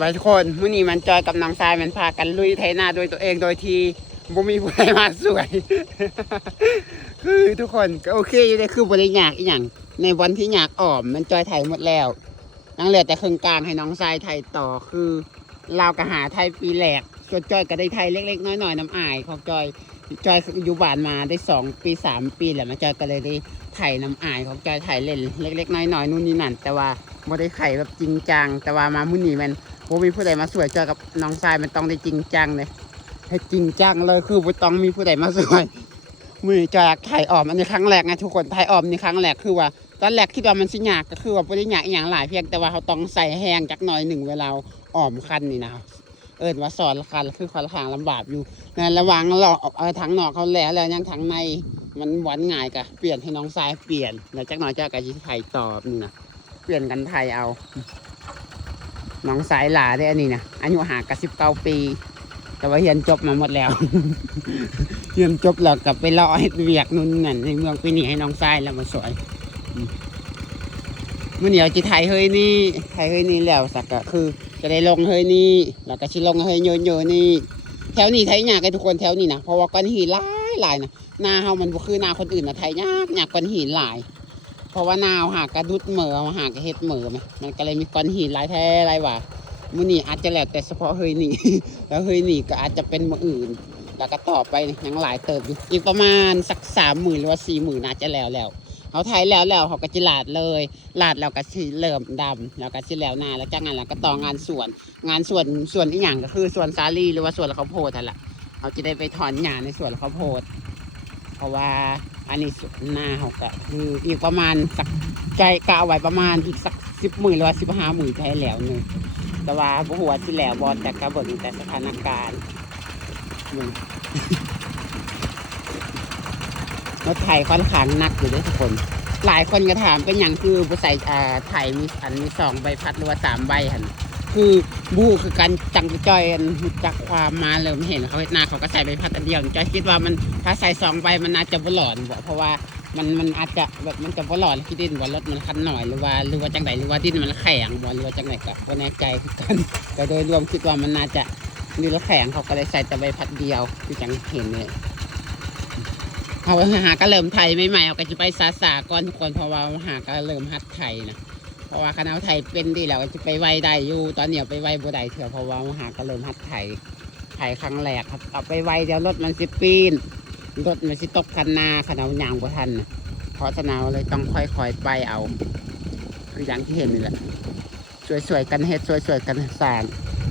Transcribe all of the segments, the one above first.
บายทุกคนมื้อนี้มันจอยกับน้องทรายมันพากันลุยไถนาโดยตัวเองโดยที่บ่มีผู้ใดมาสวย คือทุกคนก็โอเคอยู่ได้คือบริยากอีหยังในวันที่อยากอ้อมมันจอยไถหมดแล้วยังเหลือแต่ครึ่งกลางให้น้องทรายไถต่อคือเราก็หาไถปีแรกส่วนจอยก็ได้ไถเล็กๆน้อยๆน้ำอายของจอยอยู่บ้านมาได้2 ปี 3 ปีแล้วมันจอยก็เลยได้ไถน้ำอายของจอยไถเล่นเล็กๆน้อยๆนู่นนี่นั่นแต่ว่าไม่ได้ไถแบบจริงจังแต่ว่ามามื้อนี้มันบ่มีผู้ใดมาสวยจอยกับน้องทรายมันต้องได้จริงจังเลยให้จริงจังเลยคือบ่ต้องมีผู้ใดมาสวยมื้อนี้จอยไถออมอันนี้ครั้งแรกไงทุกคนไถออมนี่ครั้งแรกคือว่าตอนแรกคิดว่ามันสิยากก็คือว่าบ่ได้ยากอีหยังหลายเพียงแต่ว่าเขาต้องใส่แห้งจักหน่อยหนึ่งเวลาออมคันนี่นะว่าสอนคันคือค่อนข้างลำบากอยู่ในระหว่างเราถังนอกเขาแล้วยังถังในมันหวานง่ายกะเปลี่ยนให้น้องทรายเปลี่ยนแล้วจักหน่อยเจ้าก็สิไถต่อนี่นะเปลี่ยนกันไทยเอาน้องสายหลาได้อันนี้นะอายุห่างกัน19 ปีแต่ว่าเรียนจบมาหมดแล้ว เรียนจบแล้วกลับไปรอให้เวียกนู่นนั่นในเมืองปีนี้ให้น้องทรายแล้วมาสวยเมื่อเดี๋ยวจะไทยเฮ้ยนี่แล้วสักก็คือจะได้ลงเฮ้ยนี่แล้วก็ชิลงเฮ้ยเยอะๆนี่แถวนี้ไทยยากกันทุกคนแถวนี้นะเพราะว่าก้อนหินหลายนะนาเฮามันบ่คือนาคนอื่นนะไทยยากก้อนหินหลายเพราะว่านาวหากกระดุดเหมือหากกระเฮ็ดเหมือไหมมันก็เลยมีก้อนหินหลายแท้หลายว่ามื้อนี้อาจจะแล้วแต่เฉพาะเฮยนี่ แล้วเฮยนี่ก็อาจจะเป็นมื้ออื่นแล้วก็ต่อไปยังหลายเติบอยู่อีกประมาณสัก30,000หรือว่า40,000น่าจะแล้วเขาไทยแล้วเขาก็จิลาดเลยลาดแล้วก็สิเริ่มดำแล้วก็สิแล้วหน้าแล้วจากนั้นแล้วก็ต่องานสวนอีหยังก็คือสวนสาลีหรือว่าสวนข้าวโพดนั่นแหละเขาจะได้ไปถอนหญ้าในสวนข้าวโพดเพราะว่าอันนี้หน้าเขาก็คืออีกประมาณสักใจกะเอาไว้ประมาณอีกสัก10,000หรือว่า15,000ใช้แล้วนึงแต่ว่าหัวที่แล้วบอลแต่กระเบิดแต่สถานการณ์รถไถค่อนข้างหนักอยู่ด้วยทุกคนหลายคนก็ถามเป็นอย่างคือผู้ใส่ไถมี2 ใบพัดหรือว่า3 ใบหันคือบูคือการจังจอยจากความมาเริ่มเห็นเขาหน้าเขาก็ใส่ใบพัดอันเดียวจอยคิดว่ามันถ้าใส่2 ใบมันน่าจะบ่หลอนบ่เพราะว่ามันอาจจะแบบมันจะบ่หลอนที่ดินว่ารถมันคันหน่อยหรือว่าจังไดหรือว่าดินมันแข็งบ่หรือว่าจังไดก็บ่แน่ใจคือกันแต่โดยรวมคิดว่ามันน่าจะมีรถแข็งเขาก็เลยใส่แต่ใบพัดเดียวที่จังเห็นเลยเขาหาก็เริ่มไทยใหม่ๆเขาก็จะไปซาก่อนทุกคนเพราะว่าหาก็เริ่มฮัดไทยนะเพราะว่าคณะไทยเป็นดีแล้วก็จะไปไวได้อยู่ตอนเหนียวไปไวบัวใดเถอะเพราะว่าหาก็เริ่มฮัดไทยครั้งแรกครับเอาไปไวเดี๋ยวรถมันสิปีนรถมันสิตกคันนาคณะยางบัวทันนะเพราะฉะนั้นเลยต้องค่อยๆไปเอาคืออย่างที่เห็นนี่แหละสวยๆกันเฮ็ดสวยๆกันสร้าง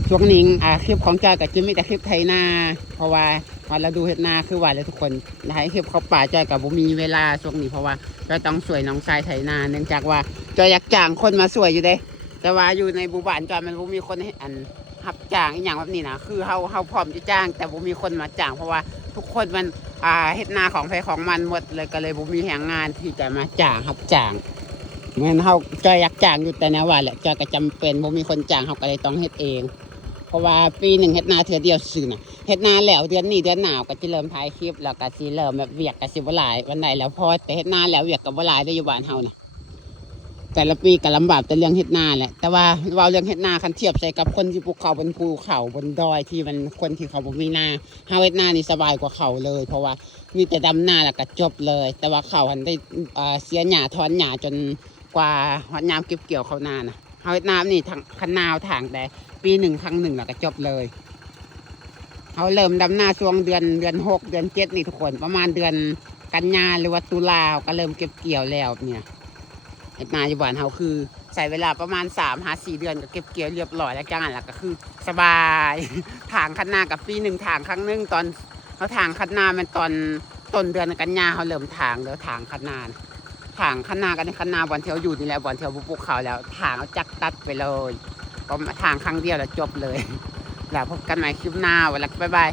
ช่วงนี้คลิปของจอยกับจิมมี่แต่คลิปไทยนาเพราะว่าเราดูเฮ็ดนาคือว่าเลยทุกคนให้คลิปเขาป่าจอยกับบุมีเวลาช่วงนี้เพราะว่าจอยต้องสวยน้องทรายไทยนาเนื่องจากว่าจอยอยากจ้างคนมาสวยอยู่เด้แต่ว่าอยู่ในหมู่บ้านจอยมันบุมีคนให้รับจ้างอย่างแบบนี้นะคือเขาพร้อมจะจ้างแต่บุมีคนมาจ้างเพราะว่าทุกคนมันเฮ็ดนาของใครของมันหมดเลยก็เลยบุมีแหงงานที่จะมาจ้างรับจ้างเงินเขาจอยอยากจ้างอยู่แต่นะว่าแหละจอยก็จำเป็นบุมีคนจ้างเขาก็เลยต้องเฮ็ดเองเพราะว่าปีหนึ่งเฮ็ดนาเทื่อเดียวซื่อนะเฮ็ดนาแล้วเดือนนี้เดือนหนาวก็จะเริ่มถ่ายคลิปแล้วก็สิเริ่มแบบเวียกก็สิบ่หลายวันไหนแล้วพอแต่เฮ็ดนาแล้วเวียกก็บ่หลายได้อยู่บ้านเฮานะแต่ละปีก็ลำบากแต่เรื่องเฮ็ดนาแหละแต่ว่าเรื่องเฮ็ดนาคันเทียบใส่กับคนที่ปลูกข้าวบนภูเขาบนดอยที่มันคนที่เขาบ่มีนาเฮาเฮ็ดนานี่สบายกว่าเขาเลยเพราะว่ามีแต่ดำนาแล้วก็จบเลยแต่ว่าเขาหันได้เสียหญ้าถอนหญ้าจนกว่าฮอดยามเก็บเกี่ยวเข้านานะเฮาเฮ็ดนานี่ทั้งคันนาวทางแต่ปี1 ครั้งแล้วก็จบเลยเขาเริ่มดำนาช่วงเดือน6เดือน7นี่ทุกคนประมาณเดือนกันยาหรือว่าตุลาก็เริ่มเก็บเกี่ยวแล้วเนี่ยเฮ็ดนาอยู่บ้านเขาคือใช้เวลาประมาณ3-4 เดือนก็เก็บเกี่ยวเรียบร้อยแล้วจังนั้นก็คือสบายถางคันนากับปี1ถางครั้งนึงตอนเขาถางคันนามันตอนต้นเดือนกันยาเขาเริ่มถางแล้วถางคันนาถางคันนากันในคันนาบอนเที่ยวอยู่นี่แหละบอนเที่ยวปลูกเขาแล้วถางเอาจักตัดไปเลยก็ทางครั้งเดียวแล้วจบเลยแล้วพบกันใหม่คลิปหน้าวันละบ๊ายบาย